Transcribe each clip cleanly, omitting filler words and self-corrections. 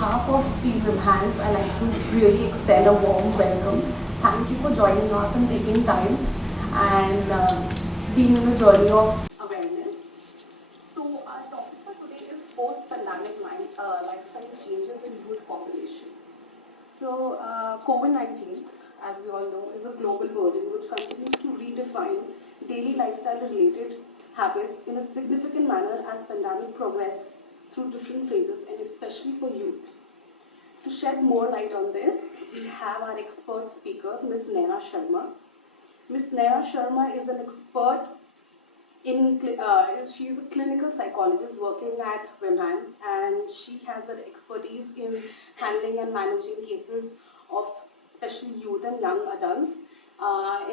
behalf of Team VIMHANS, I'd like to really extend a warm welcome. Thank you for joining us and taking time and being in the journey of awareness. So our topic for today is post-pandemic lifestyle changes in youth population. So COVID-19, as we all know, is a global burden which continues to redefine daily lifestyle-related habits in a significant manner as pandemic progress through different phases and especially for youth. To shed more light on this, we have our expert speaker, Ms. Naina Sharma. Ms. Naina Sharma is an expert she is a clinical psychologist working at VIMHANS, and she has an expertise in handling and managing cases of especially youth and young adults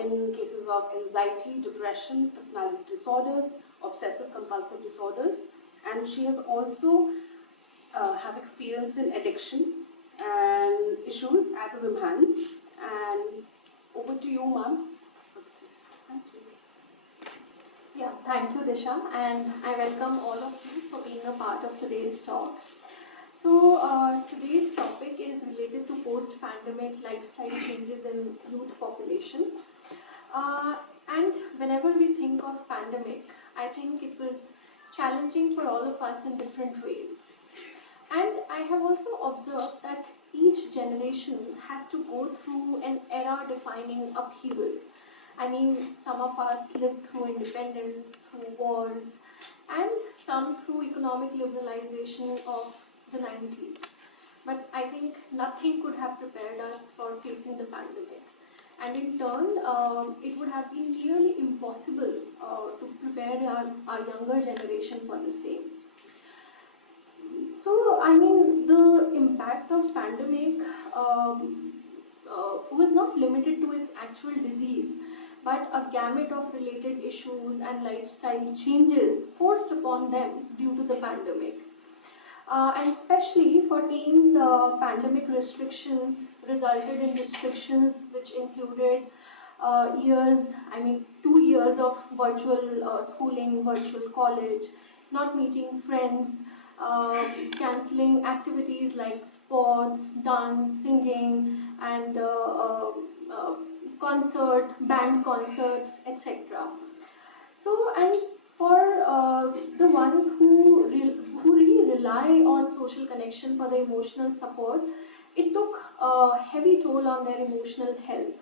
in cases of anxiety, depression, personality disorders, obsessive compulsive disorders, and she has also have experience in addiction and issues at VIMHANS. And over to you, ma'am. Thank you. Yeah, thank you, Disha, and I welcome all of you for being a part of today's talk. So, today's topic is related to post-pandemic lifestyle changes in youth population. And whenever we think of pandemic, I think it was challenging for all of us in different ways. And I have also observed that each generation has to go through an era-defining upheaval. I mean, some of us lived through independence, through wars, and some through economic liberalization of the 90s. But I think nothing could have prepared us for facing the pandemic. And in turn, it would have been nearly impossible to prepare our younger generation for the same. So, I mean, the impact of pandemic was not limited to its actual disease, but a gamut of related issues and lifestyle changes forced upon them due to the pandemic. And especially for teens, pandemic restrictions resulted in restrictions which included 2 years of virtual schooling, virtual college, not meeting friends, cancelling activities like sports, dance, singing, and band concerts, etc. So, and for the ones who really rely on social connection for the emotional support, it took a heavy toll on their emotional health.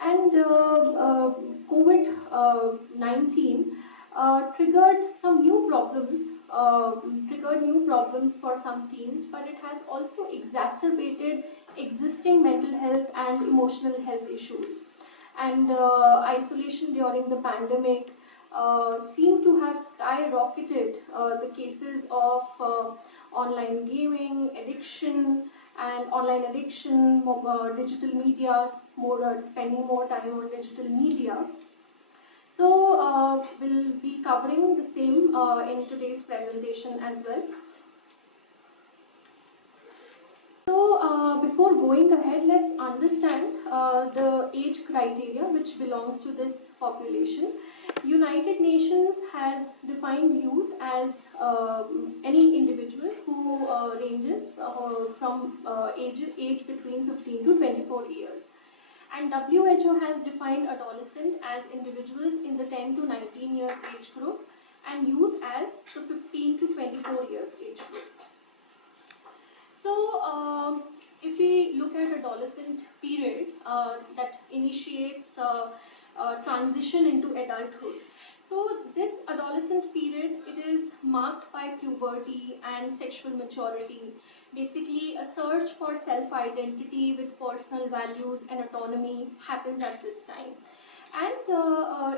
And COVID-19 triggered new problems for some teens, but it has also exacerbated existing mental health and emotional health issues. And isolation during the pandemic seem to have skyrocketed the cases of online gaming, addiction, and online addiction, digital media, spending more time on digital media. So we'll be covering the same in today's presentation as well. So before going ahead, let's understand the age criteria which belongs to this population. United Nations has defined youth as any individual who ranges from age between 15 to 24 years. And WHO has defined adolescent as individuals in the 10 to 19 years age group and youth as the 15 to 24 years age group. So, if we look at adolescent period that initiates transition into adulthood. So, this adolescent period, it is marked by puberty and sexual maturity. Basically, a search for self-identity with personal values and autonomy happens at this time. And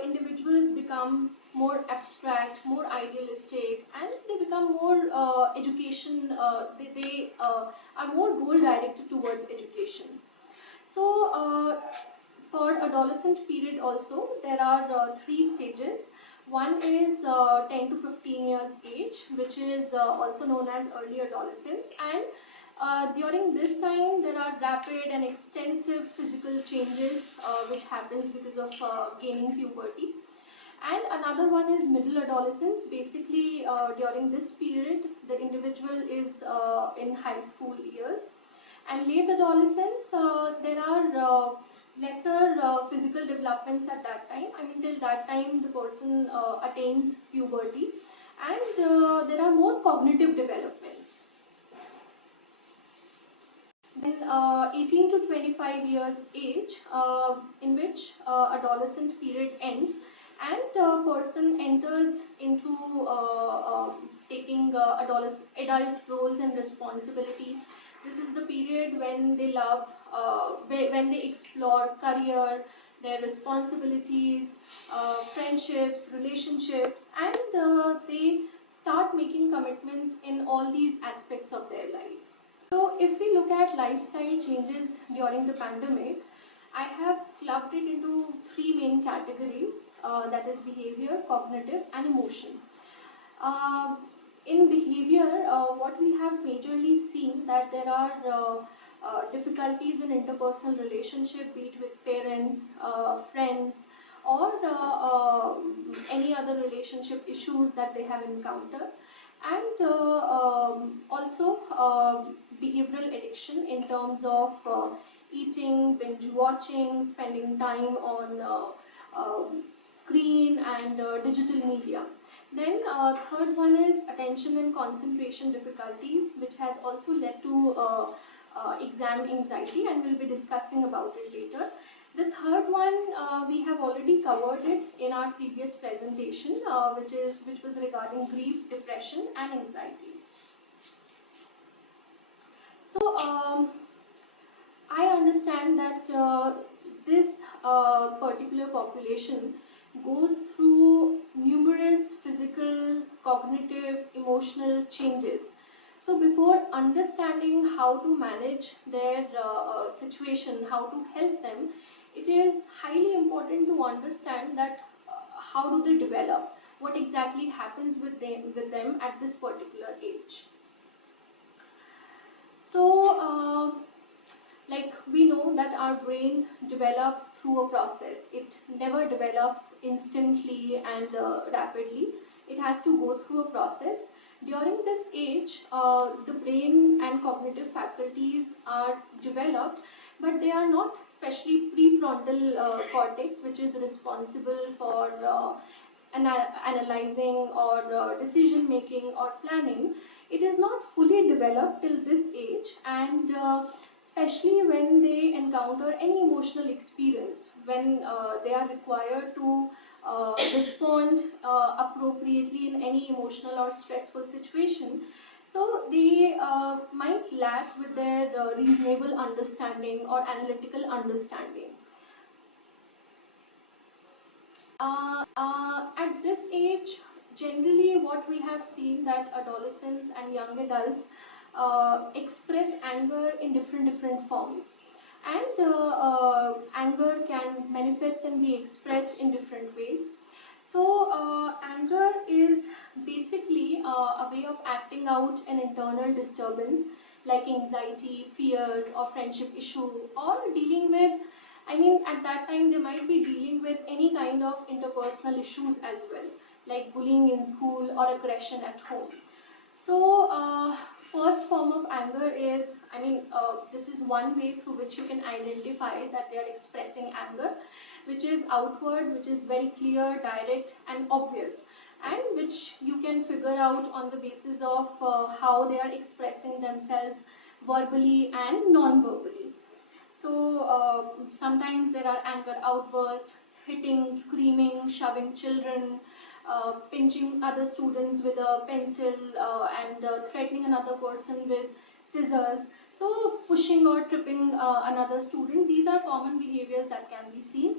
individuals become more abstract, more idealistic, and they become more they are more goal-directed towards education. So, for adolescent period also, there are 3 stages. One is 10 to 15 years age, which is also known as early adolescence, and during this time there are rapid and extensive physical changes which happens because of gaining puberty. And another one is middle adolescence. Basically, during this period, the individual is in high school years. And late adolescence, there are lesser physical developments at that time. I mean, till that time, the person attains puberty, and there are more cognitive developments. Then 18 to 25 years age, in which adolescent period ends, and person enters into taking adult roles and responsibility. This is the period when they love, when they explore career, their responsibilities, friendships, relationships, and they start making commitments in all these aspects of their life. So if we look at lifestyle changes during the pandemic, I have clubbed it into three main categories, that is behavior, cognitive and emotion. In behavior, what we have majorly seen that there are difficulties in interpersonal relationship, be it with parents, friends, or any other relationship issues that they have encountered, and also behavioral addiction in terms of eating, binge watching, spending time on screen and digital media. Then third one is attention and concentration difficulties, which has also led to exam anxiety, and we'll be discussing about it later. The third one, we have already covered it in our previous presentation, which was regarding grief, depression and anxiety. So I understand that this particular population goes through numerous physical, cognitive, emotional changes. So before understanding how to manage their situation, how to help them, it is highly important to understand that how do they develop, what exactly happens with them at this particular age. So like we know that our brain develops through a process. It never develops instantly and rapidly. It has to go through a process. During this age, the brain and cognitive faculties are developed, but they are not, especially prefrontal cortex, which is responsible for analyzing or decision making or planning. It is not fully developed till this age, and especially when they encounter any emotional experience, when they are required to respond appropriately in any emotional or stressful situation. So they might lack with their reasonable understanding or analytical understanding. At this age, generally what we have seen that adolescents and young adults express anger in different forms, and anger can manifest and be expressed in different ways. So anger is basically a way of acting out an internal disturbance like anxiety, fears or friendship issue, or dealing with, I mean, at that time they might be dealing with any kind of interpersonal issues as well, like bullying in school or aggression at home. So, first form of anger is, I mean, this is one way through which you can identify that they are expressing anger, which is outward, which is very clear, direct, and obvious, and which you can figure out on the basis of how they are expressing themselves verbally and non-verbally. So sometimes there are anger outbursts, hitting, screaming, shoving children, pinching other students with a pencil, and threatening another person with scissors. So pushing or tripping another student. These are common behaviors that can be seen.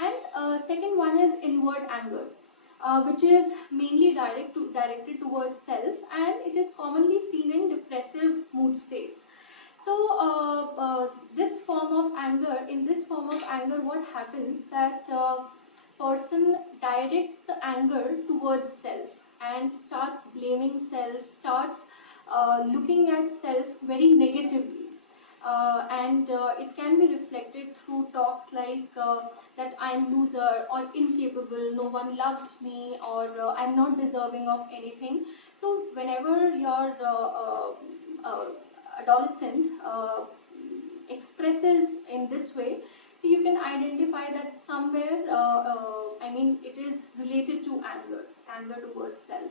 And second one is inward anger, which is mainly directed towards self, and it is commonly seen in depressive mood states. So this form of anger, in this form of anger, what happens that person directs the anger towards self and starts blaming self, starts looking at self very negatively. and it can be reflected through talks like that I'm loser or incapable, no one loves me, or I'm not deserving of anything. So whenever your adolescent expresses in this way, so you can identify that somewhere, it is related to anger towards self.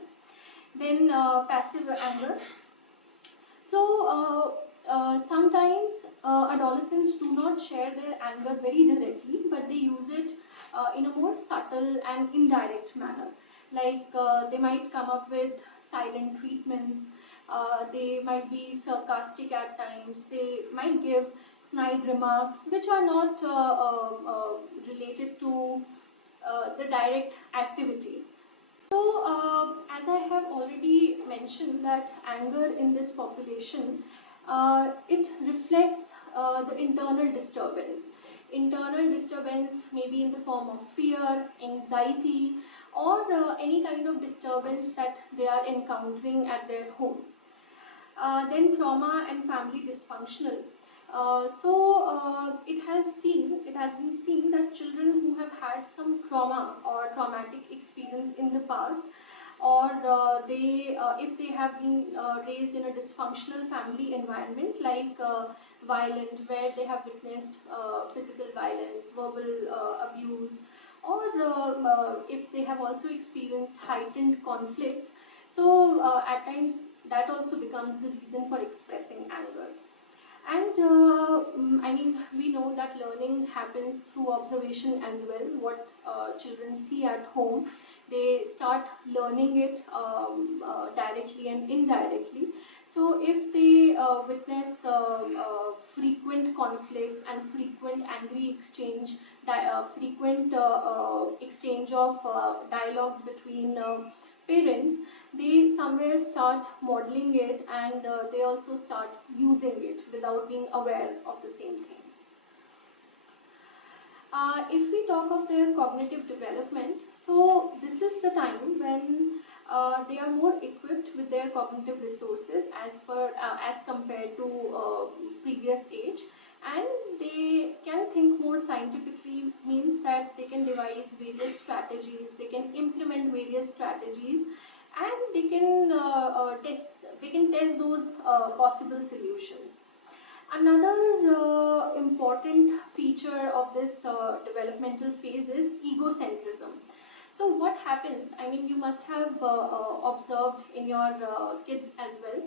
Then passive anger. So sometimes adolescents do not share their anger very directly, but they use it in a more subtle and indirect manner. Like they might come up with silent treatments, they might be sarcastic at times, they might give snide remarks which are not related to the direct activity. So, as I have already mentioned that anger in this population, it reflects the internal disturbance. Internal disturbance may be in the form of fear, anxiety, or any kind of disturbance that they are encountering at their home. Then trauma and family dysfunctional. It has been seen that children who have had some trauma or traumatic experience in the past, or if they have been raised in a dysfunctional family environment, like violent, where they have witnessed physical violence, verbal abuse, or if they have also experienced heightened conflicts. So at times that also becomes the reason for expressing anger. And we know that learning happens through observation as well. What children see at home, they start learning it directly and indirectly. So if they witness frequent conflicts and frequent angry exchange, frequent exchange of dialogues between parents, they somewhere start modeling it, and they also start using it without being aware of the same thing. If we talk of their cognitive development, so this is the time when they are more equipped with their cognitive resources as compared to previous age, and they can think more scientifically, means that they can devise various strategies, they can implement various strategies, and they can test those possible solutions. Another important feature of this developmental phase is egocentrism. So what happens, you must have observed in your kids as well,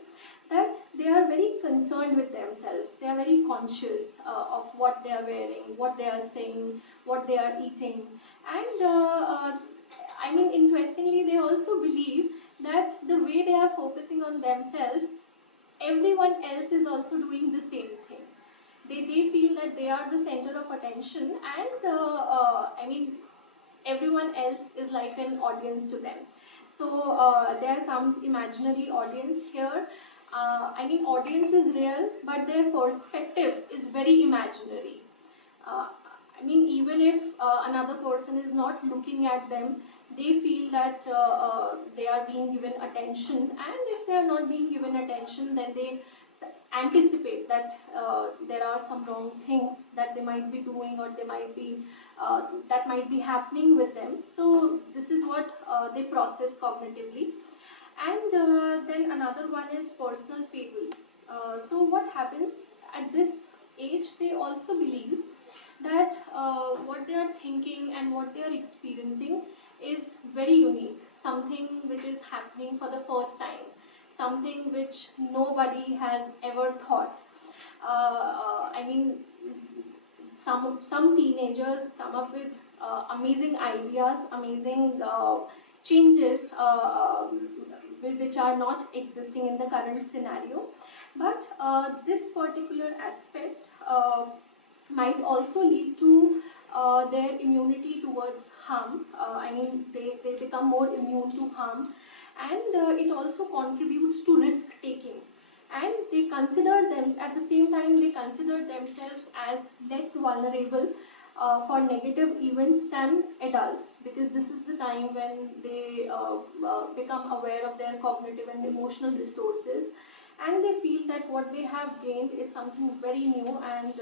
that they are very concerned with themselves. They are very conscious of what they are wearing, what they are saying, what they are eating. And interestingly, they also believe that the way they are focusing on themselves, everyone else is also doing the same thing. They feel that they are the center of attention, and everyone else is like an audience to them. So there comes imaginary audience here. Audience is real, but their perspective is very imaginary. Even if another person is not looking at them, they feel that they are being given attention, and if they are not being given attention, then they anticipate that there are some wrong things that they might be doing, or they might be that might be happening with them. So this is what they process cognitively. And then another one is personal fable. So what happens at this age, they also believe that what they are thinking and what they are experiencing is very unique, something which is happening for the first time, something which nobody has ever thought. Some teenagers come up with amazing ideas, amazing changes which are not existing in the current scenario. But this particular aspect might also lead to their immunity towards harm. They become more immune to harm, and it also contributes to risk taking. And they consider them, at the same time, they consider themselves as less vulnerable for negative events than adults, because this is the time when they become aware of their cognitive and emotional resources, and they feel that what they have gained is something very new, and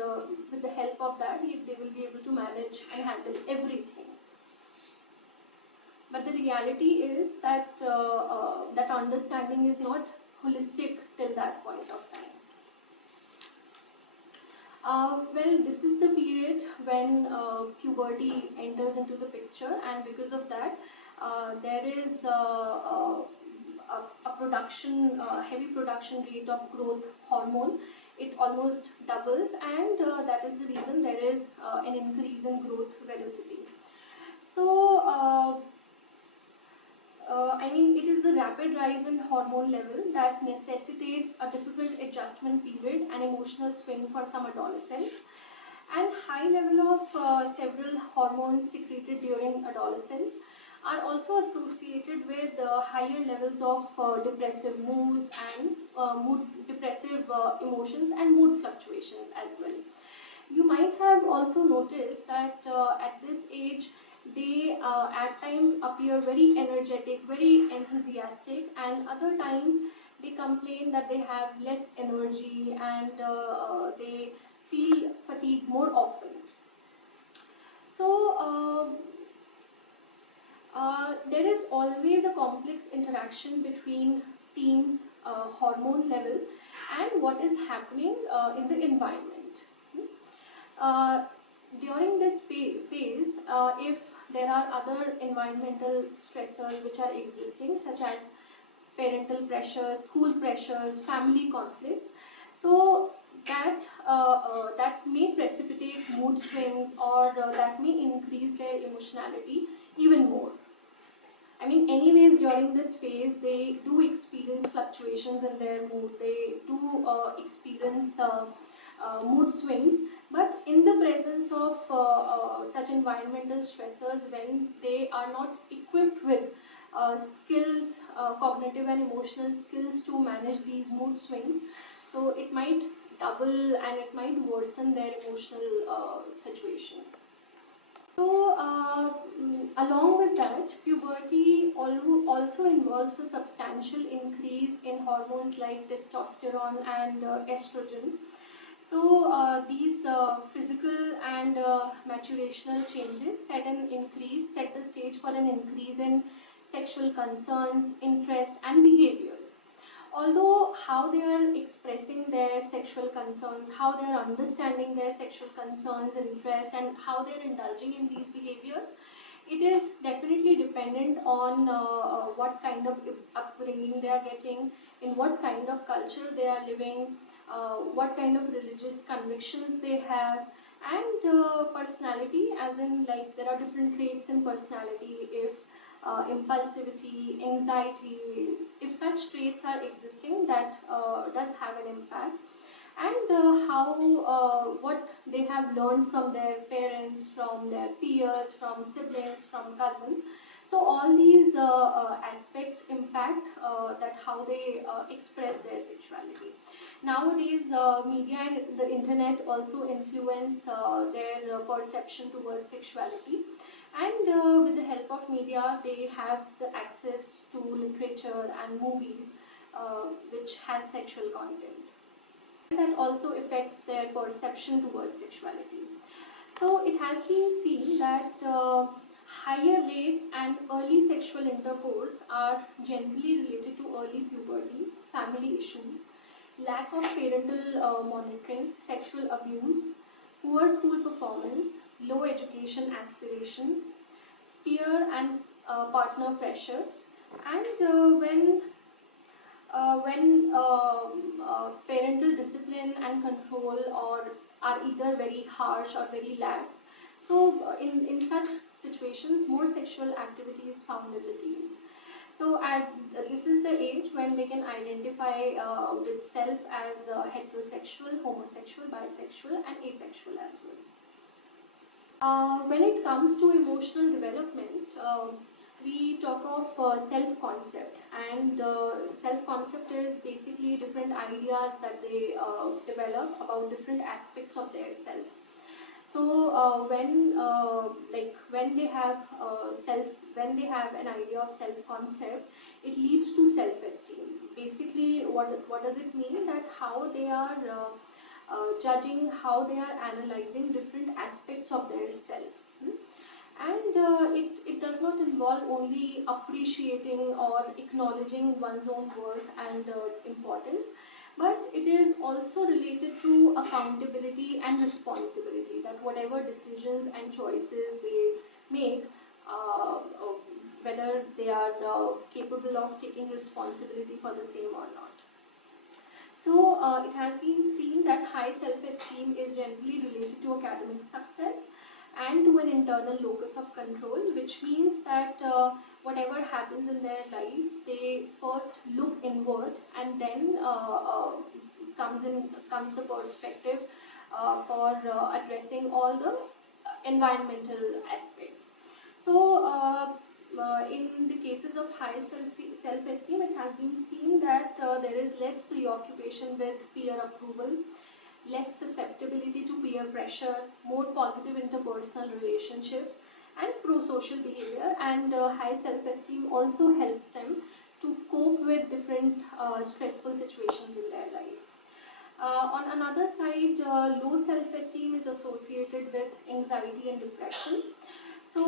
with the help of that they will be able to manage and handle everything. But the reality is that that understanding is not holistic till that point of time. Well, this is the period when puberty enters into the picture, and because of that, there is a production, heavy production rate of growth hormone. It almost doubles, and that is the reason there is an increase in growth velocity. So, I mean, it is the rapid rise in hormone level that necessitates a difficult adjustment period and emotional swing for some adolescents. And high level of several hormones secreted during adolescence are also associated with higher levels of depressive moods and depressive emotions and mood fluctuations as well. You might have also noticed that at this age they at times appear very energetic, very enthusiastic, and other times they complain that they have less energy and they feel fatigue more often. So there is always a complex interaction between teens' hormone level and what is happening in the environment. During this phase, if there are other environmental stressors which are existing, such as parental pressures, school pressures, family conflicts, so that that may precipitate mood swings, or that may increase their emotionality even more. I mean, anyways, during this phase, they do experience fluctuations in their mood. They do experience mood swings. But in the presence of such environmental stressors, when they are not equipped with skills, cognitive and emotional skills to manage these mood swings, so it might double and it might worsen their emotional situation. So, along with that, puberty also involves a substantial increase in hormones like testosterone and estrogen. So, these physical and maturational changes set the stage for an increase in sexual concerns, interest, and behaviors. Although how they are expressing their sexual concerns, how they are understanding their sexual concerns, interest, and how they are indulging in these behaviors, it is definitely dependent on what kind of upbringing they are getting, in what kind of culture they are living, what kind of religious convictions they have, and personality, as in, like, there are different traits in personality. If impulsivity, anxiety, if such traits are existing, that does have an impact. And how what they have learned from their parents, from their peers, from siblings, from cousins. So all these aspects impact that how they express their sexuality. Nowadays, media and the internet also influence their perception towards sexuality. And with the help of media, they have the access to literature and movies which has sexual content. That also affects their perception towards sexuality. So it has been seen that higher rates and early sexual intercourse are generally related to early puberty, family issues, lack of parental monitoring, sexual abuse, poor school performance, low education aspirations, peer and partner pressure, and when parental discipline and control or are either very harsh or very lax. So in such situations, more sexual activity is found in the teens. So this is the age when they can identify with self as heterosexual, homosexual, bisexual, and asexual as well. When it comes to emotional development, we talk of self-concept, and self-concept is basically different ideas that they develop about different aspects of their self. So when they have when they have an idea of self concept, it leads to self esteem. Basically, what does it mean? That how they are judging, how they are analyzing different aspects of their self. And it does not involve only appreciating or acknowledging one's own worth and importance, but it is also related to accountability and responsibility, that whatever decisions and choices they make, whether they are capable of taking responsibility for the same or not. So it has been seen that high self-esteem is generally related to academic success and to an internal locus of control, which means that whatever happens in their life, they first look inward, and then comes the perspective for addressing all the environmental aspects. So in the cases of high self-esteem, it has been seen that there is less preoccupation with peer approval, less susceptibility to peer pressure, more positive interpersonal relationships, and pro-social behavior. And high self-esteem also helps them to cope with different stressful situations in their life. On another side, low self-esteem is associated with anxiety and depression. So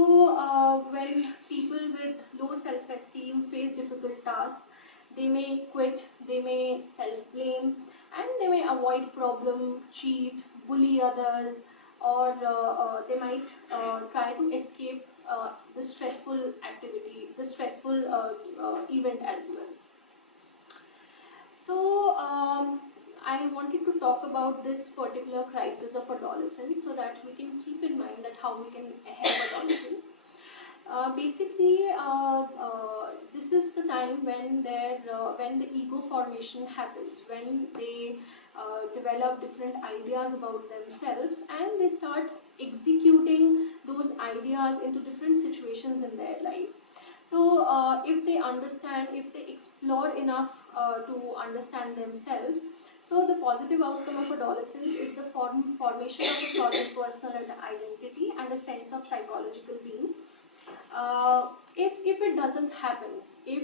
when people with low self-esteem face difficult tasks, they may quit, they may self-blame, and they may avoid problem, cheat, bully others, or they might try to escape the stressful activity, the stressful event as well. So I wanted to talk about this particular crisis of adolescence so that we can keep in mind that how we can help adolescents. Basically, this is the time when the ego formation happens, when they develop different ideas about themselves, and they start executing those ideas into different situations in their life. So if they understand, if they explore enough to understand themselves, so the positive outcome of adolescence is the formation of a solid personal identity and a sense of psychological being. If it doesn't happen, if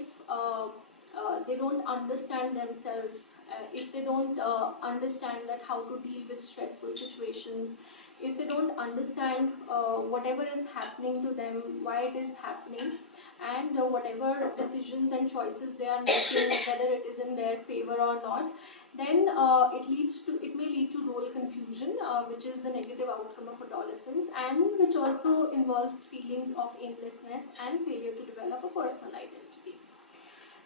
they don't understand themselves, if they don't understand that how to deal with stressful situations, if they don't understand whatever is happening to them, why it is happening, and whatever decisions and choices they are making, whether it is in their favor or not, then it may lead to role confusion, which is the negative outcome of adolescence, and which also involves feelings of aimlessness and failure to develop a personal identity.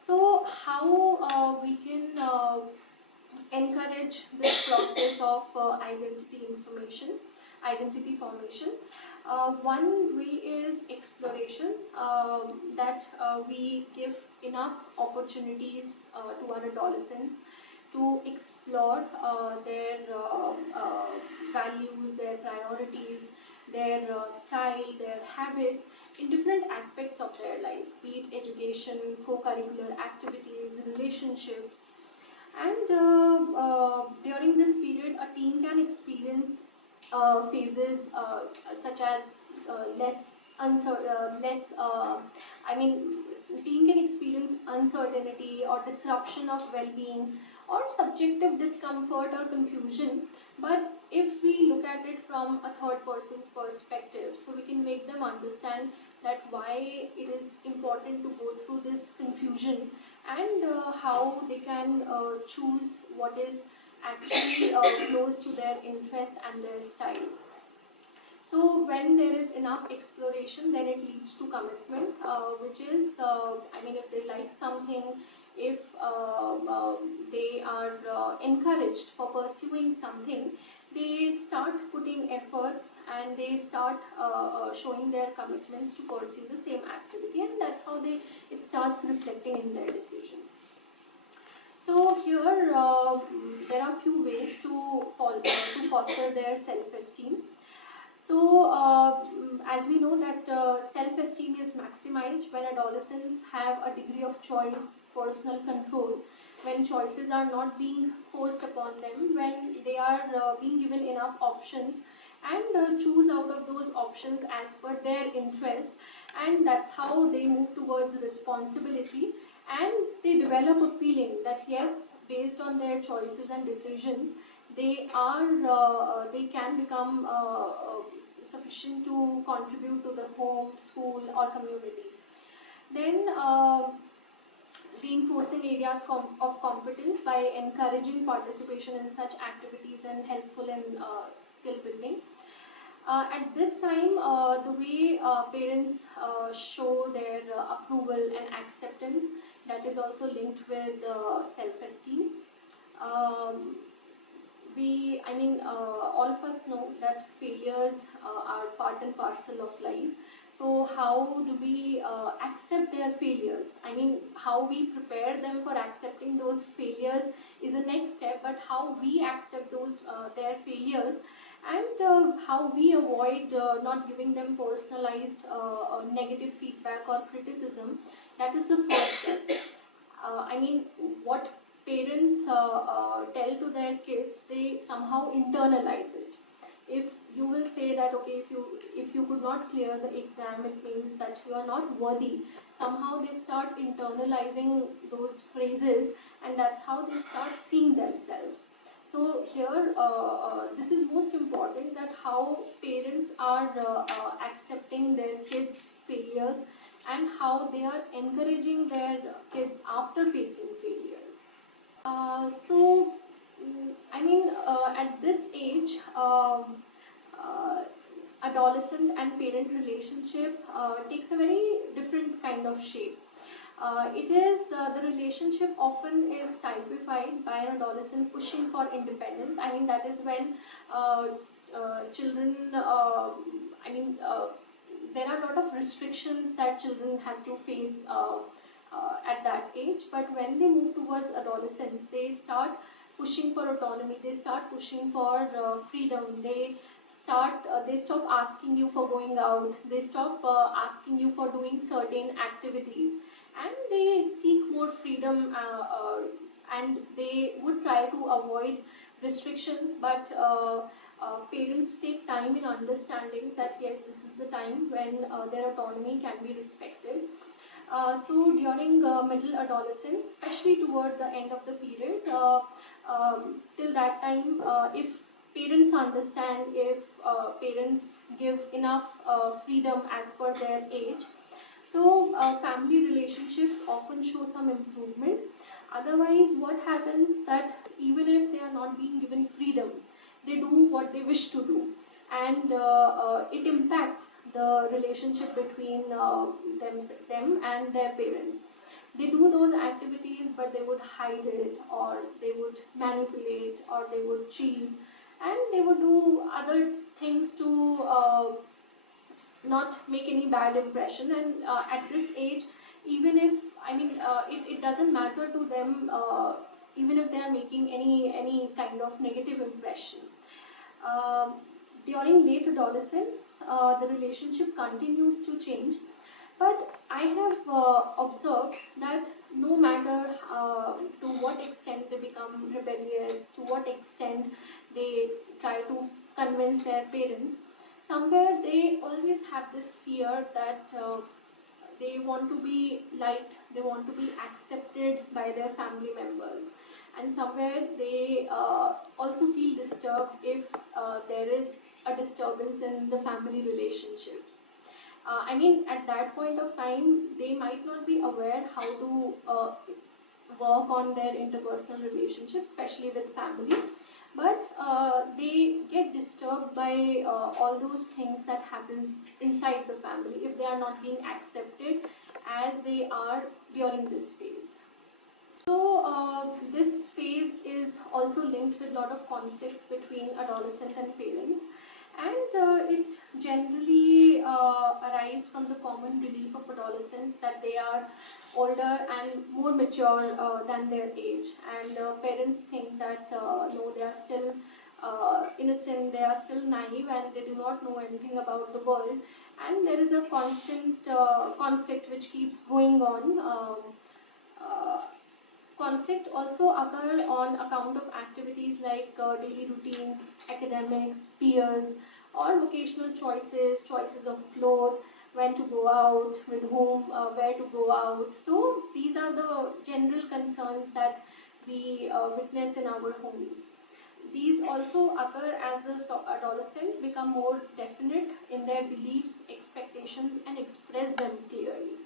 So how we can encourage this process of identity formation? One way is exploration, that we give enough opportunities to our adolescents to explore their values, their priorities, their style, their habits in different aspects of their life, be it education, co-curricular activities, relationships. And during this period, a teen can experience phases such as less, I mean, teen can experience uncertainty or disruption of well-being or subjective discomfort or confusion. But if we look at it from a third person's perspective, so we can make them understand that why it is important to go through this confusion, and how they can choose what is actually close to their interest and their style. So when there is enough exploration, then it leads to commitment, which is, if they like something, if they are encouraged for pursuing something, they start putting efforts and they start showing their commitments to pursue the same activity, and that's how it starts reflecting in their decision. So here there are few ways to foster their self-esteem. So as we know that self-esteem is maximized when adolescents have a degree of choice, personal control, when choices are not being forced upon them, when they are being given enough options, and choose out of those options as per their interest, and that's how they move towards responsibility, and they develop a feeling that yes, based on their choices and decisions, they can become sufficient to contribute to the home, school, or community. Then reinforcing areas of competence by encouraging participation in such activities and helpful in skill building. At this time, the way parents show their approval and acceptance, that is also linked with self-esteem. Um, all of us know that failures are part and parcel of life. So how do we accept their failures? I mean, how we prepare them for accepting those failures is the next step, but how we accept those their failures, and how we avoid not giving them personalized negative feedback or criticism, that is the first step. What parents tell to their kids, they somehow internalize it. If you will say that okay, if you could not clear the exam, it means that you are not worthy. Somehow they start internalizing those phrases, and that's how they start seeing themselves. So here, this is most important, that how parents are accepting their kids' failures, and how they are encouraging their kids after facing failures. So, at this age, adolescent and parent relationship takes a very different kind of shape. It is the relationship often is typified by an adolescent pushing for independence. I mean, that is when children, there are a lot of restrictions that children has to face at that age. But when they move towards adolescence, they start pushing for autonomy. They start pushing for freedom. They stop asking you for going out. They stop asking you for doing certain activities, and they seek more freedom, and they would try to avoid restrictions. But parents take time in understanding that yes, this is the time when their autonomy can be respected. So during middle adolescence, especially toward the end of the period, till that time, if parents understand, if parents give enough freedom as per their age, so family relationships often show some improvement. Otherwise, what happens that even if they are not being given freedom, they do what they wish to do, and it impacts the relationship between them and their parents. They do those activities, but they would hide it, or they would manipulate, or they would cheat, and they would do other things to not make any bad impression. And at this age, even if it doesn't matter to them, even if they are making any kind of negative impression. um, During late adolescence, the relationship continues to change, but I have observed that no matter to what extent they become rebellious, to what extent they try to convince their parents, somewhere they always have this fear that they want to be liked, they want to be accepted by their family members, and somewhere they also feel disturbed if there is a disturbance in the family relationships. At that point of time, they might not be aware how to work on their interpersonal relationships, especially with family, but they get disturbed by all those things that happens inside the family if they are not being accepted as they are during this phase. So this phase is also linked with a lot of conflicts between adolescent and parents, and it generally arises from the common belief of adolescents that they are older and more mature than their age, and parents think that no, they are still innocent, they are still naive, and they do not know anything about the world, and there is a constant conflict which keeps going on. Uh, Conflict also occur on account of activities like daily routines, academics, peers, or vocational choices, choices of clothes, when to go out, with whom, where to go out. So these are the general concerns that we witness in our homes. These also occur as the adolescent become more definite in their beliefs, expectations, and express them clearly.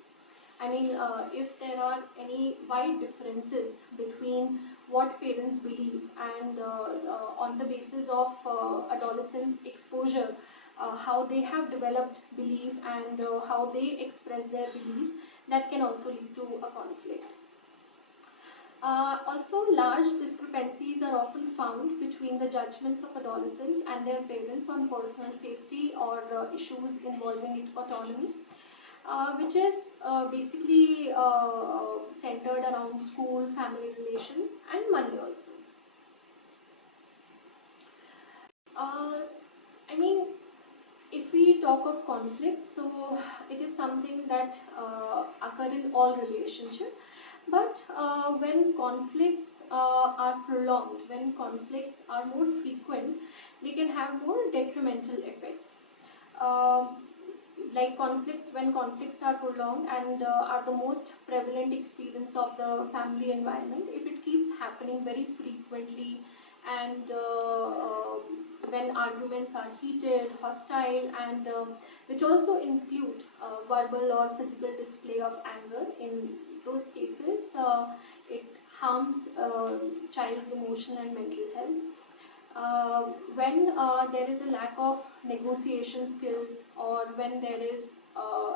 I mean, if there are any wide differences between what parents believe and on the basis of adolescents' exposure, how they have developed belief and how they express their beliefs, that can also lead to a conflict. Also, large discrepancies are often found between the judgments of adolescents and their parents on personal safety or issues involving autonomy, which is basically centered around school, family relations, and money also. Uh, I mean, if we talk of conflict, so it is something that occur in all relationships. But when conflicts are prolonged, when conflicts are more frequent, they can have more detrimental effects. Um like conflicts, when conflicts are prolonged and are the most prevalent experience of the family environment, if it keeps happening very frequently and when arguments are heated, hostile, and which also include verbal or physical display of anger, in those cases it harms child's emotional and mental health. When there is a lack of negotiation skills, or when there is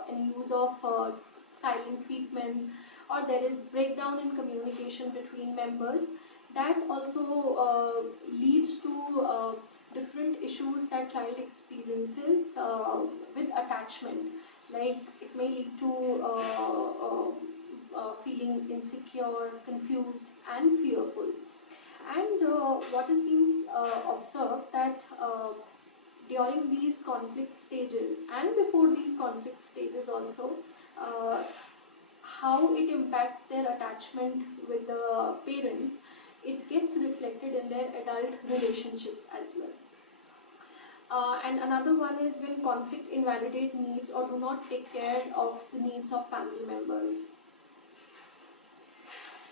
an use of silent treatment, or there is breakdown in communication between members, that also leads to different issues that child experiences with attachment. Like it may lead to feeling insecure, confused, and fearful. And what is being observed that during these conflict stages and before these conflict stages also, uh, how it impacts their attachment with the parents, it gets reflected in their adult relationships as well. And another one is when conflict invalidate needs or do not take care of the needs of family members.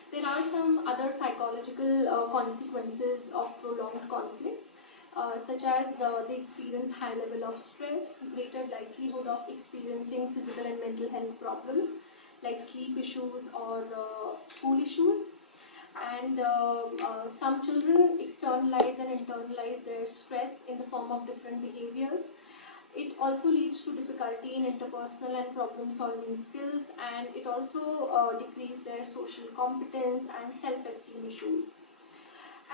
There are some other psychological consequences of prolonged conflicts, such as they experience high level of stress, greater likelihood of experiencing physical and mental health problems like sleep issues or school issues. And some children externalize and internalize their stress in the form of different behaviors. It also leads to difficulty in interpersonal and problem solving skills, and it also decreases their social competence and self-esteem issues.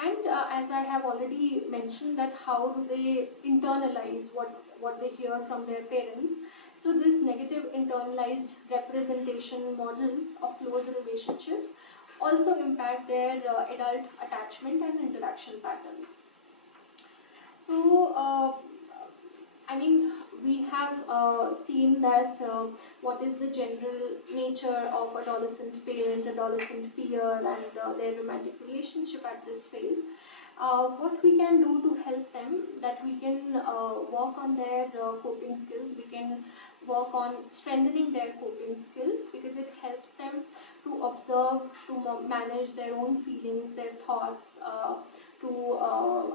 And as I have already mentioned, that how do they internalize what they hear from their parents. So this negative internalized representation models of close relationships also impact their adult attachment and interaction patterns. So I mean, we have seen that what is the general nature of adolescent parent, adolescent peer, and their romantic relationship at this phase. What we can do to help them, that we can work on their coping skills, we can work on strengthening their coping skills, because it helps them to observe, to manage their own feelings, their thoughts, to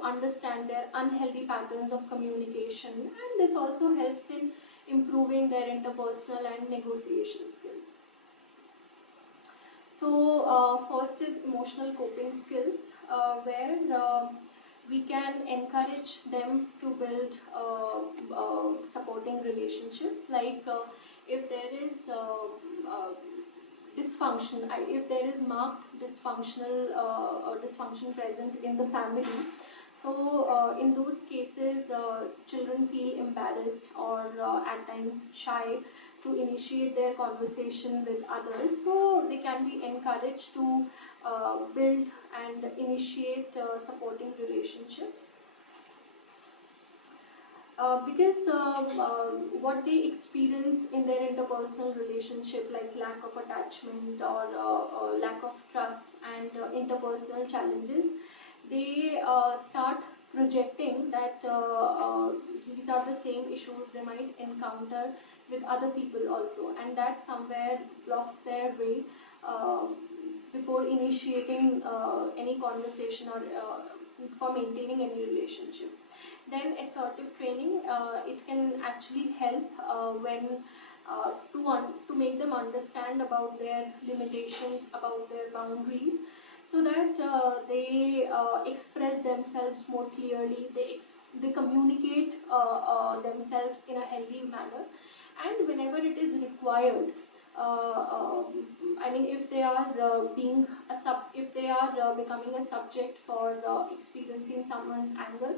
understand their unhealthy patterns of communication, and this also helps in improving their interpersonal and negotiation skills. So first is emotional coping skills, where we can encourage them to build supporting relationships, like if there is dysfunction, if there is marked dysfunctional or dysfunction present in the family, so in those cases children feel embarrassed or at times shy to initiate their conversation with others, so they can be encouraged to build and initiate supporting relationships. Because what they experience in their interpersonal relationship, like lack of attachment or lack of trust and interpersonal challenges, they start projecting that these are the same issues they might encounter with other people also, and that somewhere blocks their way uh, before initiating any conversation or for maintaining any relationship. Then assertive training, it can actually help when to make them understand about their limitations, about their boundaries, so that they express themselves more clearly, they communicate themselves in a healthy manner, and whenever it is required, I mean, if they are if they are becoming a subject for experiencing someone's anger,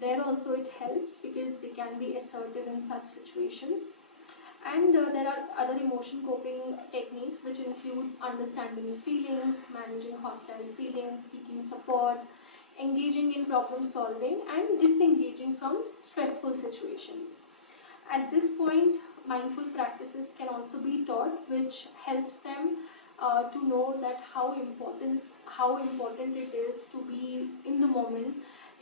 there also it helps because they can be assertive in such situations. And there are other emotion coping techniques, which includes understanding feelings, managing hostile feelings, seeking support, engaging in problem solving, and disengaging from stressful situations. At this point, mindful practices can also be taught, which helps them to know that how important it is to be in the moment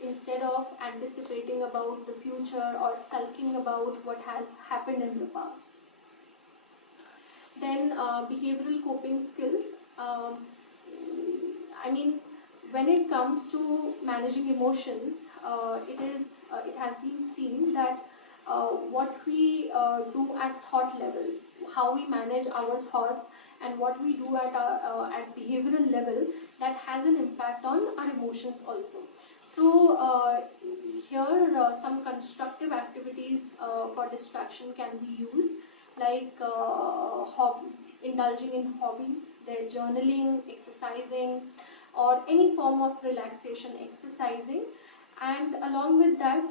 instead of anticipating about the future or sulking about what has happened in the past. Then behavioral coping skills. I mean, when it comes to managing emotions, it has been seen that what we do at thought level, how we manage our thoughts, and what we do at behavioral level, that has an impact on our emotions also. So here some constructive activities for distraction can be used, like indulging in hobbies, their journaling, exercising, or any form of relaxation exercising. And along with that,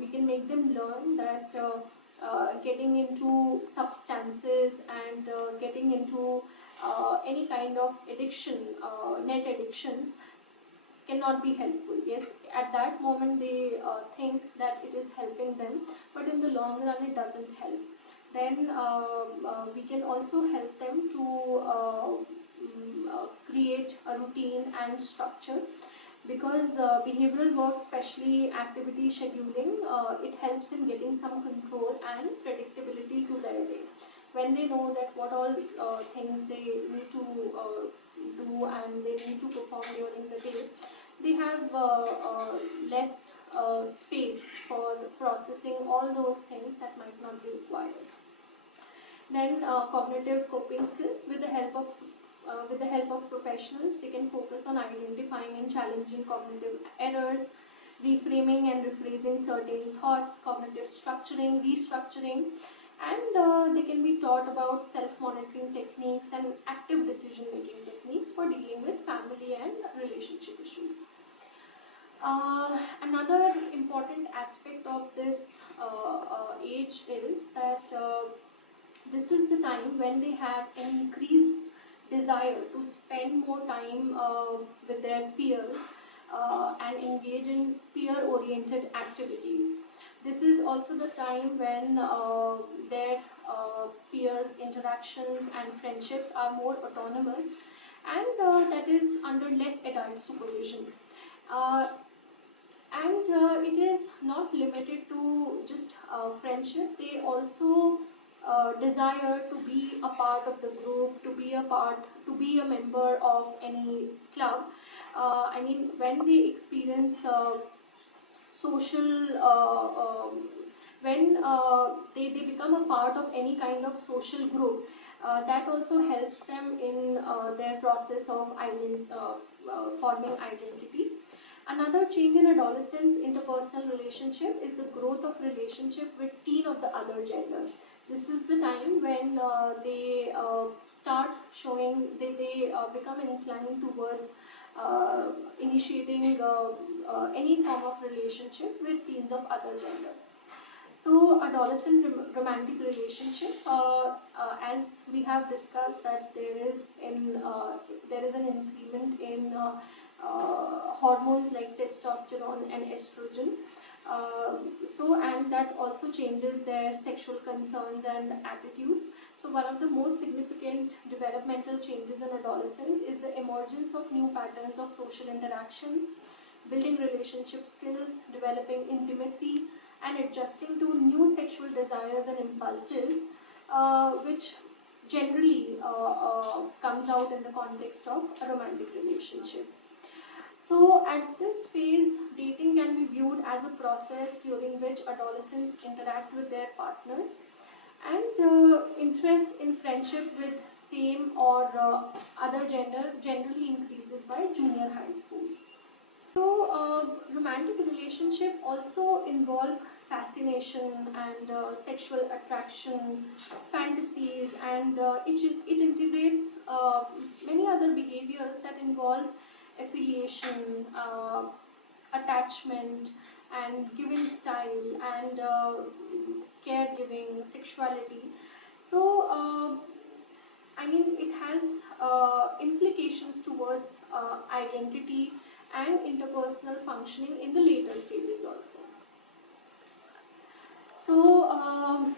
we can make them learn that getting into substances and getting into any kind of addiction, net addictions, cannot be helpful. Yes, at that moment they think that it is helping them, but in the long run it doesn't help. Then we can also help them to create a routine and structure, because behavioral work, especially activity scheduling, it helps in getting some control and predictability to their day. When they know that what all things they need to do and they need to perform during the day, they have less space for processing all those things that might not be required. Then cognitive coping skills, with the help of professionals, they can focus on identifying and challenging cognitive errors, reframing and rephrasing certain thoughts, cognitive structuring, restructuring, and they can be taught about self-monitoring techniques and active decision-making techniques for dealing with family and relationship issues. Another important aspect of this age is that this is the time when they have an increased desire to spend more time with their peers and engage in peer-oriented activities. This is also the time when their peers' interactions and friendships are more autonomous, and that is under less adult supervision. Uh, and it is not limited to just friendship. They also desire to be a part of the group, to be a member of any club. I mean, when they experience social when they become a part of any kind of social group, that also helps them in their process of forming identity. Another change in adolescence interpersonal relationship is the growth of relationship with teen of the other gender. This is the time when they start showing, they become inclined towards initiating any form of relationship with teens of other gender. So, adolescent romantic relationship, as we have discussed, that there is an increment in hormones like testosterone and estrogen. And that also changes their sexual concerns and attitudes. So one of the most significant developmental changes in adolescence is the emergence of new patterns of social interactions, building relationship skills, developing intimacy, and adjusting to new sexual desires and impulses, which generally comes out in the context of a romantic relationship. So, at this phase, dating can be viewed as a process during which adolescents interact with their partners, and interest in friendship with same or other gender generally increases by junior high school. So, romantic relationship also involve fascination and sexual attraction, fantasies, and it integrates many other behaviors that involve affiliation, attachment, and giving style, and caregiving, sexuality. So, I mean, it has implications towards identity and interpersonal functioning in the later stages also. So,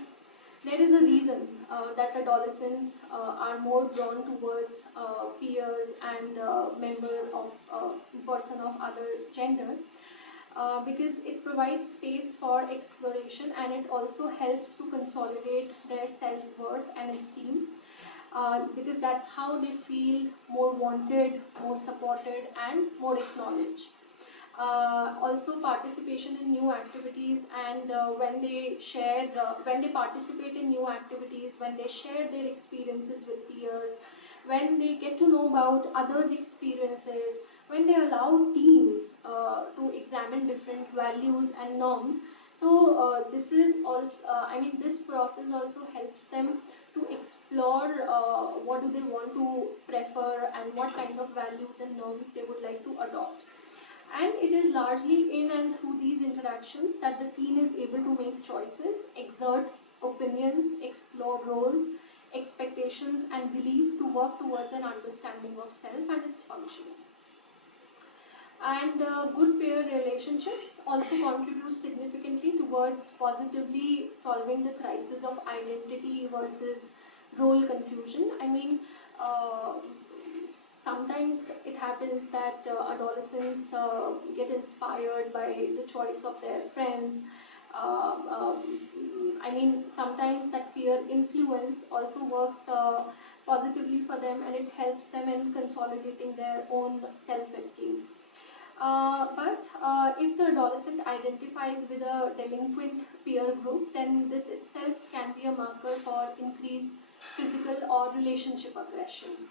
there is a reason that adolescents are more drawn towards peers and member of person of other gender, because it provides space for exploration, and it also helps to consolidate their self-worth and esteem, because that's how they feel more wanted, more supported, and more acknowledged. Also, participation in new activities, and when they participate in new activities, when they share their experiences with peers, when they get to know about others' experiences, when they allow teens to examine different values and norms. So this is also, this process also helps them to explore what do they want to prefer and what kind of values and norms they would like to adopt. And it is largely in and through these interactions that the teen is able to make choices, exert opinions, explore roles, expectations, and belief to work towards an understanding of self and its functioning. And good peer relationships also contribute significantly towards positively solving the crisis of identity versus role confusion. Sometimes it happens that adolescents get inspired by the choice of their friends. Sometimes that peer influence also works positively for them, and it helps them in consolidating their own self-esteem. But if the adolescent identifies with a delinquent peer group, then this itself can be a marker for increased physical or relationship aggression.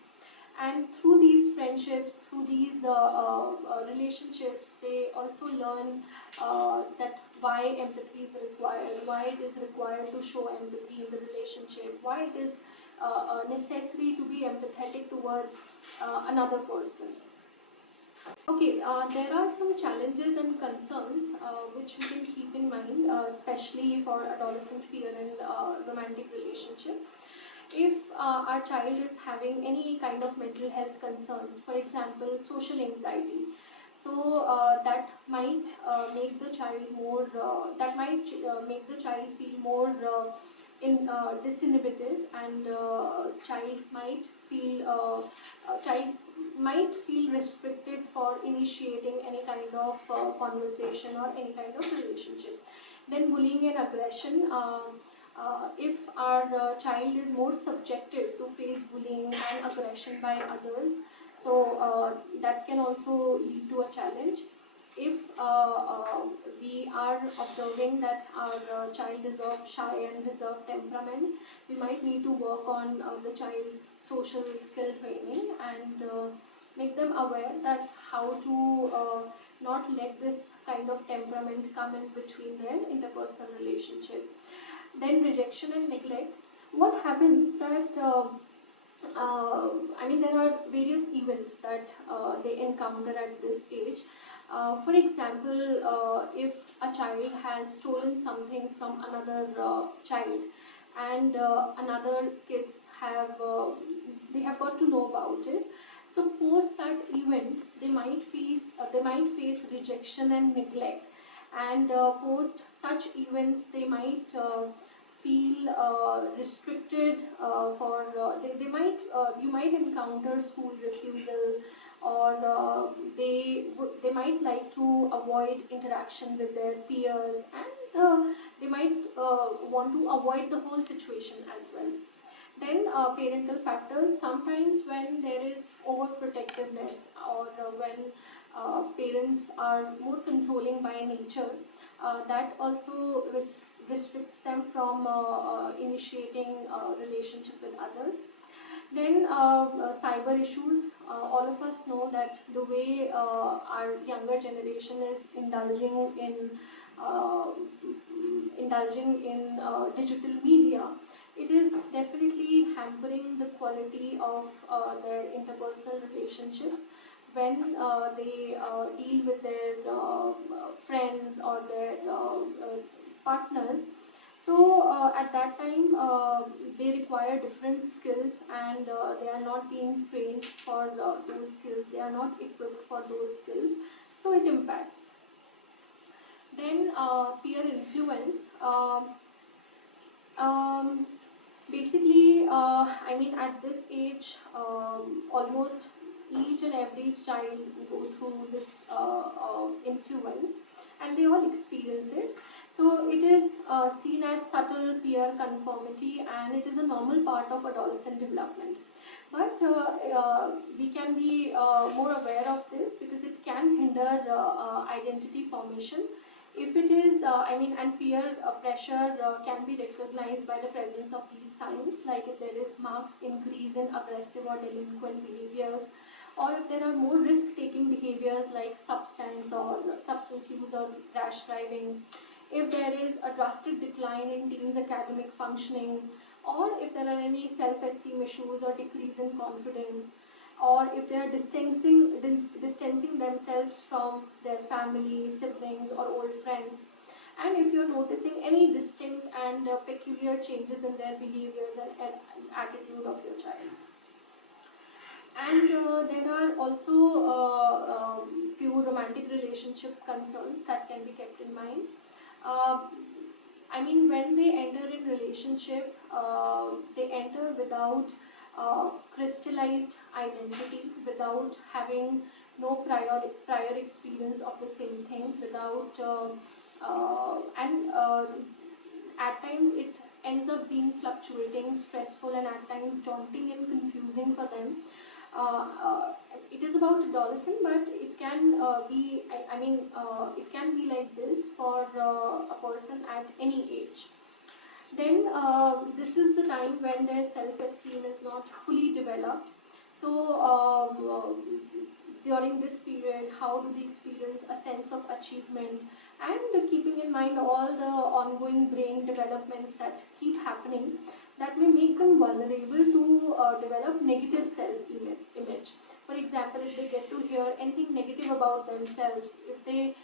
And through these friendships, through these relationships, they also learn that why empathy is required, why it is required to show empathy in the relationship, why it is necessary to be empathetic towards another person. Okay, there are some challenges and concerns which we can keep in mind, especially for adolescent peer and romantic relationship. If our child is having any kind of mental health concerns, for example, social anxiety, so that might make the child more, make the child feel more disinhibited, and child might feel restricted for initiating any kind of conversation or any kind of relationship. Then bullying and aggression. If our child is more subjected to face bullying and aggression by others, so that can also lead to a challenge. If we are observing that our child is of shy and reserved temperament, we might need to work on the child's social skill training, and make them aware that how to not let this kind of temperament come in between their interpersonal relationship. Then rejection and neglect. What happens that there are various events that they encounter at this stage. For example, if a child has stolen something from another child, and another kids have they have got to know about it. So post that event, they might face rejection and neglect, and post such events, they might feel restricted for they might you might encounter school refusal, or they might like to avoid interaction with their peers, and they might want to avoid the whole situation as well. Then parental factors, sometimes when there is overprotectiveness, or when parents are more controlling by nature, that also restricts them from initiating relationship with others. Then cyber issues. All of us know that the way our younger generation is uh, indulging in digital media, it is definitely hampering the quality of their interpersonal relationships when they deal with their friends or their partners. So at that time, they require different skills, and they are not being trained for those skills. They are not equipped for those skills. So it impacts. Then peer influence. Um, Basically, I mean, at this age, almost each and every child go through this influence, and they all experience it. So it is seen as subtle peer conformity, and it is a normal part of adolescent development. But we can be more aware of this, because it can hinder identity formation. If it is, and peer pressure can be recognized by the presence of these signs, like if there is marked increase in aggressive or delinquent behaviors, or if there are more risk-taking behaviors like substance use or rash driving, if there is a drastic decline in teens' academic functioning, or if there are any self-esteem issues or decrease in confidence, or if they are distancing themselves from their family, siblings, or old friends, and if you're noticing any distinct and peculiar changes in their behaviors and attitude of your child. And there are also few romantic relationship concerns that can be kept in mind. Uh, when they enter in relationship, they enter without crystallized identity, without having no prior experience of the same thing, without and at times it ends up being fluctuating, stressful, and at times daunting and confusing for them. It is about adolescent, but it can it can be like this for a person at any age. Then this is the time when their self-esteem is not fully developed. So during this period, how do they experience a sense of achievement, and keeping in mind all the ongoing brain developments that keep happening, that may make them vulnerable to develop negative self-image. For example, if they get to hear anything negative about themselves, if they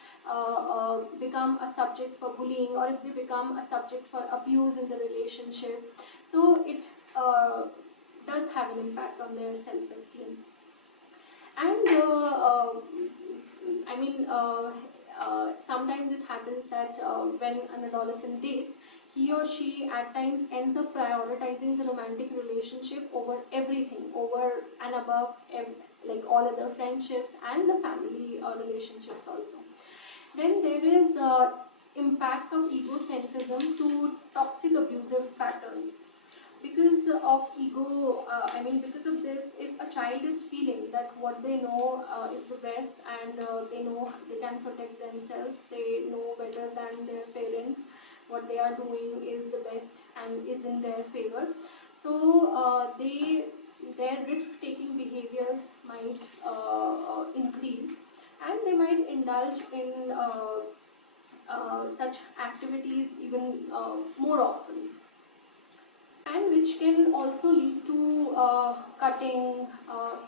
become a subject for bullying, or if they become a subject for abuse in the relationship, so it does have an impact on their self-esteem. And sometimes it happens that when an adolescent dates, he or she at times ends up prioritizing the romantic relationship over everything, over and above like all other friendships and the family relationships also. Then there is impact of egocentrism to toxic abusive patterns. Because of ego, because of this, if a child is feeling that what they know is the best, and they know they can protect themselves, they know better than their parents, what they are doing is the best and is in their favor. So their risk-taking behaviors might increase, and they might indulge in such activities even more often, and which can also lead to cutting,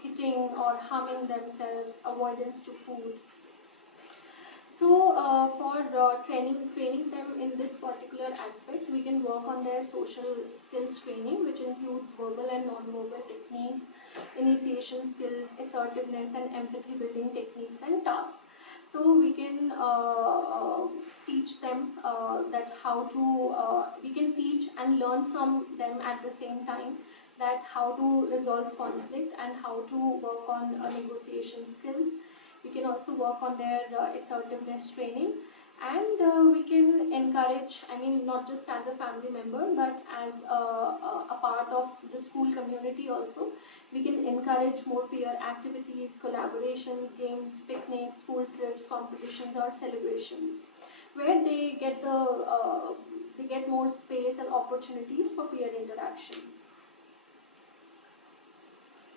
hitting, or harming themselves, avoidance to food. So for training them in this particular aspect, we can work on their social skills training, which includes verbal and non-verbal techniques, initiation skills, assertiveness and empathy building techniques, and tasks. So we can teach them that how to, we can teach and learn from them at the same time, that how to resolve conflict and how to work on negotiation skills. We can also work on their assertiveness training, and we can encourage, I mean, not just as a family member but as a part of the school community also. We can encourage more peer activities, collaborations, games, picnics, school trips, competitions or celebrations, where they get more space and opportunities for peer interactions.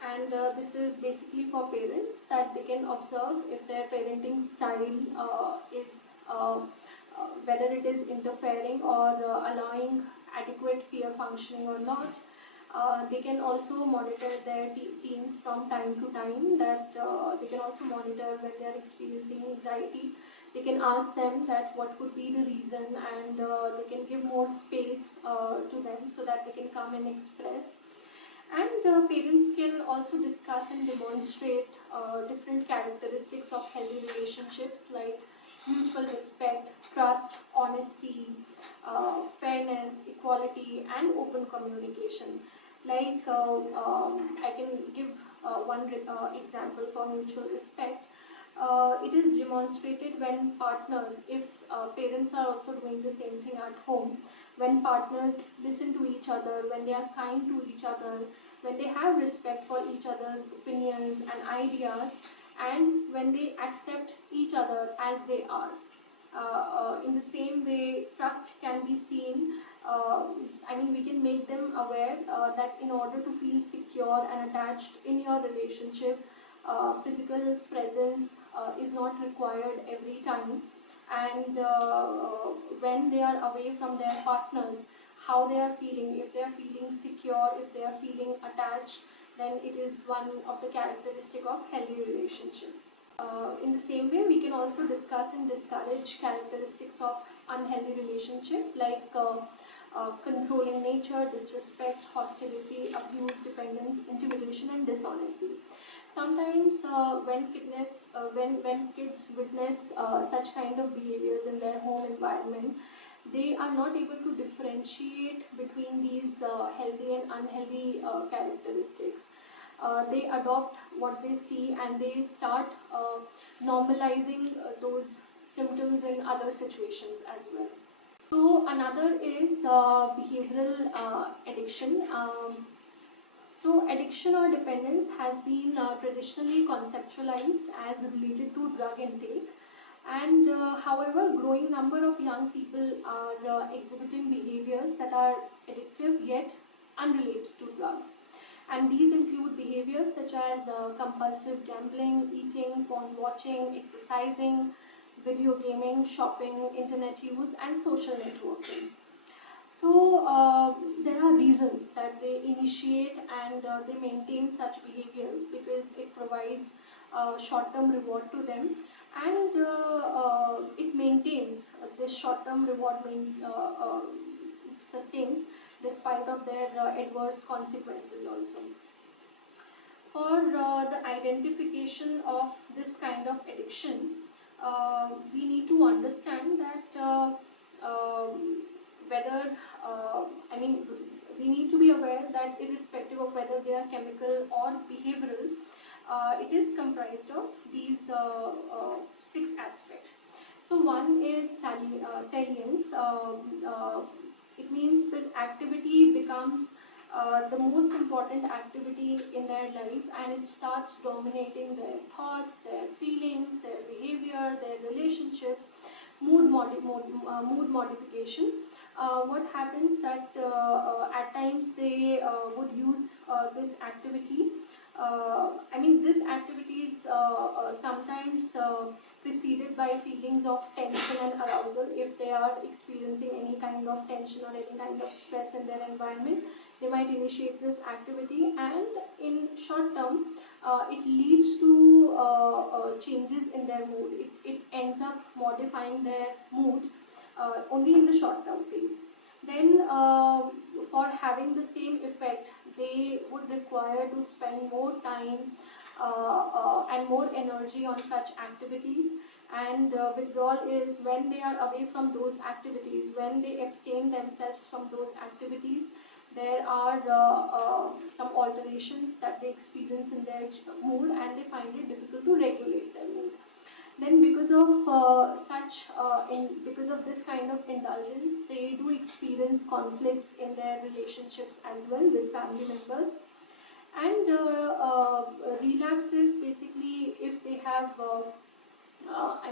And this is basically for parents, that they can observe if their parenting style is whether it is interfering or allowing adequate peer functioning or not. They can also monitor their teens from time to time, that they can also monitor when they are experiencing anxiety. They can ask them that what could be the reason, and they can give more space to them so that they can come and express. And parents can also discuss and demonstrate different characteristics of healthy relationships, like mutual respect, trust, honesty, fairness, equality, and open communication. Like I can give one example for mutual respect. It is demonstrated when partners, if parents are also doing the same thing at home, when partners listen to each other, when they are kind to each other, when they have respect for each other's opinions and ideas, and when they accept each other as they are. In the same way, trust can be seen. I mean, we can make them aware that in order to feel secure and attached in your relationship, physical presence is not required every time. And when they are away from their partners, how they are feeling, if they are feeling secure, if they are feeling attached, then it is one of the characteristic of healthy relationship. In the same way, we can also discuss and discourage characteristics of unhealthy relationship, like controlling nature, disrespect, hostility, abuse, dependence, intimidation, and dishonesty. Sometimes when kids witness such kind of behaviors in their home environment, they are not able to differentiate between these healthy and unhealthy characteristics. They adopt what they see, and they start normalizing those symptoms in other situations as well. So another is behavioral addiction. So addiction or dependence has been traditionally conceptualized as related to drug intake, and however, growing number of young people are exhibiting behaviors that are addictive yet unrelated to drugs. And these include behaviors such as compulsive gambling, eating, porn watching, exercising, video gaming, shopping, internet use, and social networking. So there are reasons that they initiate and they maintain such behaviors, because it provides short-term reward to them, and it maintains this short-term reward sustains despite of their adverse consequences also. For the identification of this kind of addiction, we need to understand that whether, I mean, we need to be aware that irrespective of whether they are chemical or behavioral, it is comprised of these 6 aspects. So one is salience. It means that activity becomes the most important activity in their life, and it starts dominating their thoughts, their feelings, their behavior, their relationships, mood modification. What happens that at times they would use this activity. I mean, this activity is sometimes preceded by feelings of tension and arousal. If they are experiencing any kind of tension or any kind of stress in their environment, they might initiate this activity, and in short term, it leads to changes in their mood. It ends up modifying their mood only in the short term phase. Then for having the same effect, they would require to spend more time and more energy on such activities. And withdrawal is when they are away from those activities, when they abstain themselves from those activities, There are some alterations that they experience in their mood, and they find it difficult to regulate their mood. Then because of because of this kind of indulgence, they do experience conflicts in their relationships as well with family members. And relapses, basically, if they have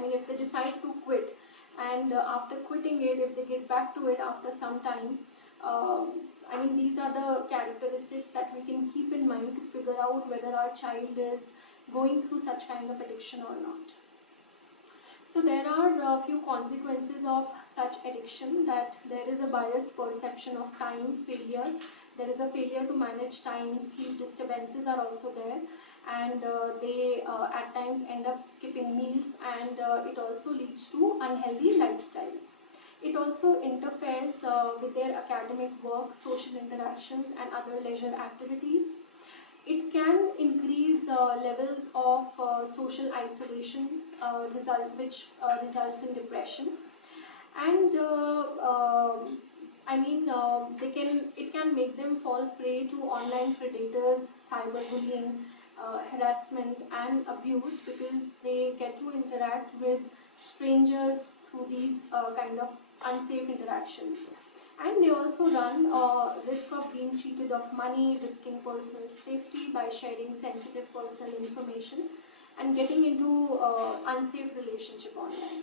if they decide to quit, and after quitting it, if they get back to it after some time, these are the characteristics that we can keep in mind to figure out whether our child is going through such kind of addiction or not. So there are a few consequences of such addiction, that there is a biased perception of time, failure, there is a failure to manage time, sleep disturbances are also there, and they at times end up skipping meals, and it also leads to unhealthy lifestyles. It also interferes with their academic work, social interactions, and other leisure activities. It can increase levels of social isolation, which results in depression, and it can make them fall prey to online predators, cyberbullying, harassment, and abuse, because they get to interact with strangers through these kind of unsafe interactions. And they also run a risk of being cheated of money, risking personal safety by sharing sensitive personal information, and getting into unsafe relationship online.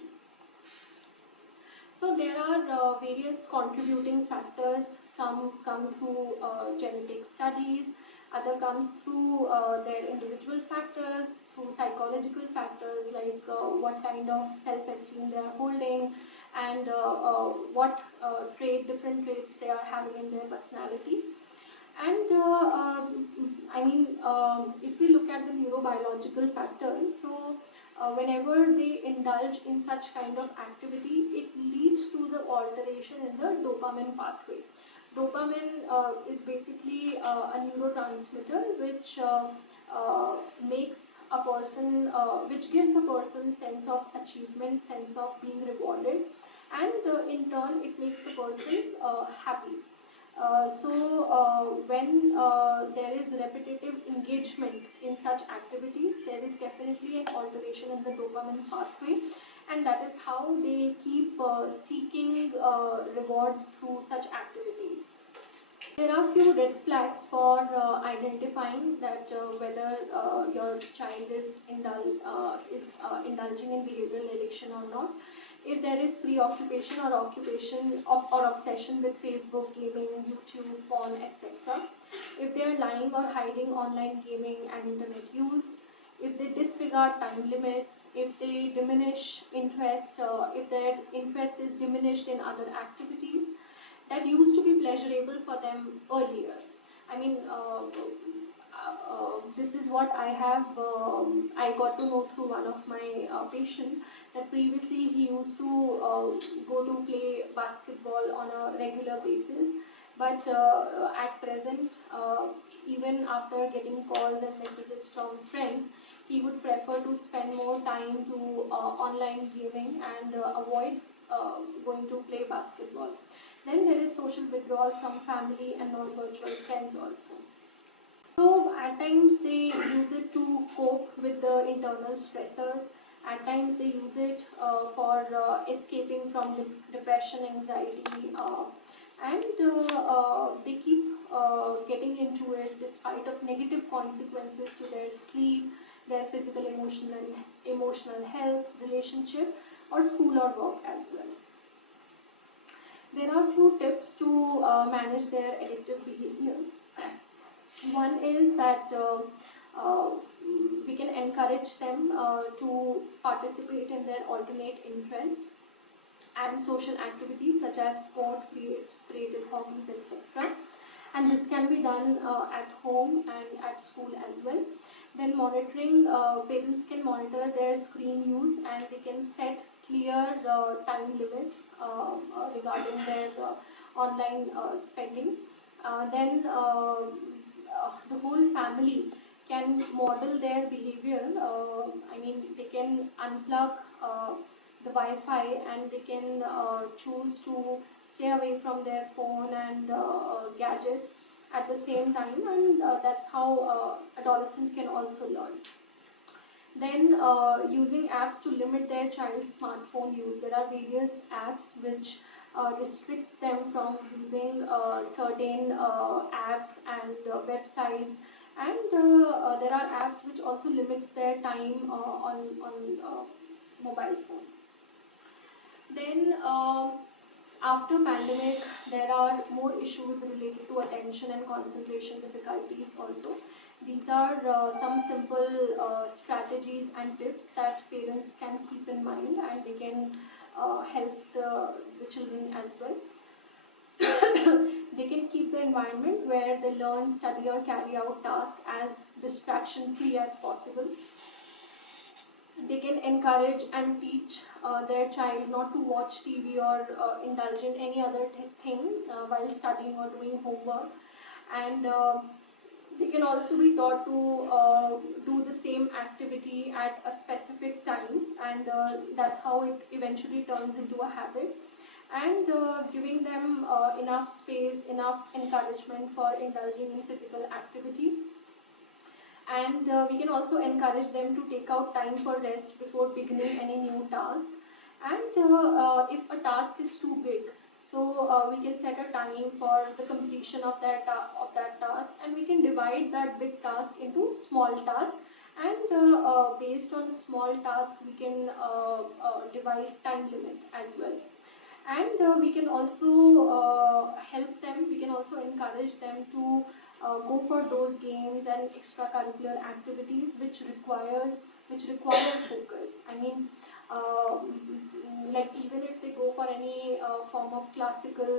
So there are various contributing factors. Some come through genetic studies, other comes through their individual factors, through psychological factors like what kind of self-esteem they are holding, and what different traits they are having in their personality. And if we look at the neurobiological factors, so whenever they indulge in such kind of activity, it leads to the alteration in the dopamine pathway. Dopamine is basically a neurotransmitter which makes a person, which gives a person sense of achievement, sense of being rewarded, and in turn it makes the person happy. When there is repetitive engagement in such activities, there is definitely an alteration in the dopamine pathway, and that is how they keep seeking rewards through such activities. There are few red flags for identifying that whether your child is indulging in behavioral addiction or not. If there is preoccupation or occupation or obsession with Facebook, gaming, YouTube, porn, etc. If they are lying or hiding online gaming and internet use. If they disregard time limits, if they diminish interest, if their interest is diminished in other activities that used to be pleasurable for them earlier. This is what I got to know through one of my patients, that previously he used to go to play basketball on a regular basis, but at present, even after getting calls and messages from friends, he would prefer to spend more time to online gaming and avoid going to play basketball. Then there is social withdrawal from family and non-virtual friends also. So at times they use it to cope with the internal stressors. At times they use it for escaping from depression, anxiety, and they keep getting into it despite of negative consequences to their sleep, their physical, emotional health, relationship, or school or work as well. There are few tips to manage their addictive behavior. One is that we can encourage them to participate in their alternate interest and social activities such as sport, creative hobbies, etc. And this can be done at home and at school as well. Then monitoring, parents can monitor their screen use, and they can set clear time limits regarding their online spending. Then the whole family can model their behavior. They can unplug the Wi-Fi, and they can choose to stay away from their phone and gadgets at the same time, and that's how adolescent can also learn. Then using apps to limit their child's smartphone use. There are various apps which restricts them from using certain apps and websites, and there are apps which also limits their time on mobile phone. Then after pandemic, there are more issues related to attention and concentration difficulties also. These are some simple strategies and tips that parents can keep in mind, and they can help the children as well. They can keep the environment where they learn, study or carry out tasks as distraction free as possible. They can encourage and teach their child not to watch TV or indulge in any other thing while studying or doing homework. And they can also be taught to do the same activity at a specific time, and that's how it eventually turns into a habit. And giving them enough space, enough encouragement for indulging in physical activity. And we can also encourage them to take out time for rest before beginning any new task. And if a task is too big, so we can set a time for the completion of that task, and we can divide that big task into small tasks, and based on small task we can divide time limit as well. And we can also help them, we can also encourage them to go for those games and extracurricular activities which require focus. I mean, like even if they go for any form of classical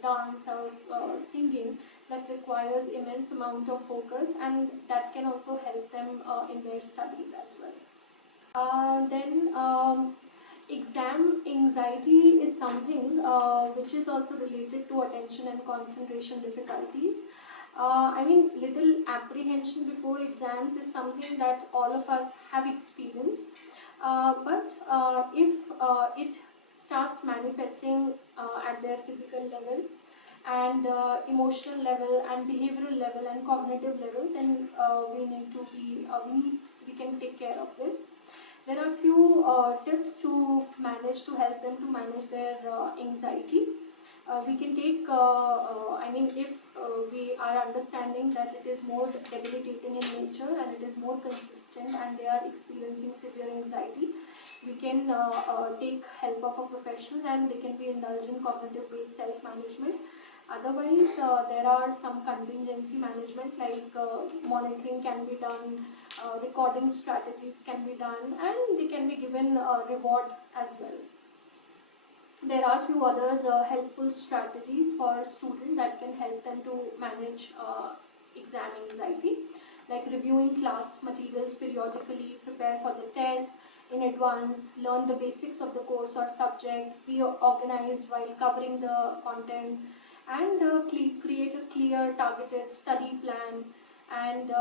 dance or singing, that requires immense amount of focus, and that can also help them in their studies as well. Then exam anxiety is something which is also related to attention and concentration difficulties. I mean, little apprehension before exams is something that all of us have experienced. But if it starts manifesting at their physical level and emotional level and behavioral level and cognitive level, then we can take care of this. There are few tips to help them to manage their anxiety. We can take, I mean, if we are understanding that it is more debilitating in nature and it is more consistent and they are experiencing severe anxiety, we can take help of a professional, and they can be indulged in cognitive based self-management. Otherwise, there are some contingency management, like monitoring can be done, recording strategies can be done, and they can be given reward as well. There are few other helpful strategies for students that can help them to manage exam anxiety, like reviewing class materials periodically, prepare for the test in advance, learn the basics of the course or subject, be organized while covering the content, and create a clear targeted study plan, and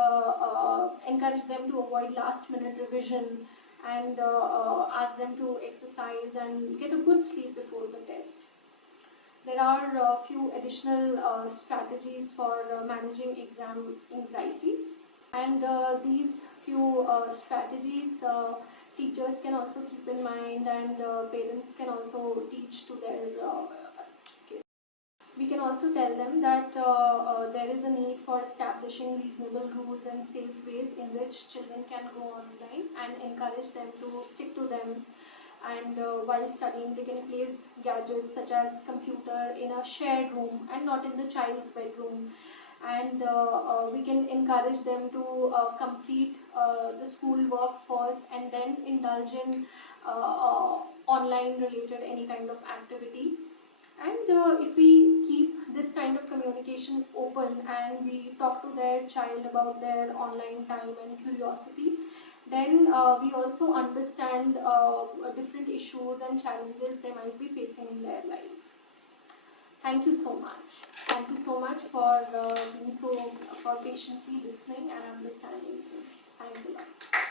encourage them to avoid last minute revision, and ask them to exercise and get a good sleep before the test. There are a few additional strategies for managing exam anxiety, and these few strategies teachers can also keep in mind, and parents can also teach to their kids. We can also tell them that there is a need for establishing reasonable rules and safe ways in which children can go online, and encourage them to stick to them. And while studying, they can place gadgets such as computer in a shared room and not in the child's bedroom. And we can encourage them to complete the school work first, and then indulge in online related any kind of activity. And if we keep this kind of communication open, and we talk to their child about their online time and curiosity, then we also understand different issues and challenges they might be facing in their life. Thank you so much. Thank you so much for being for patiently listening and understanding things. Thanks a lot.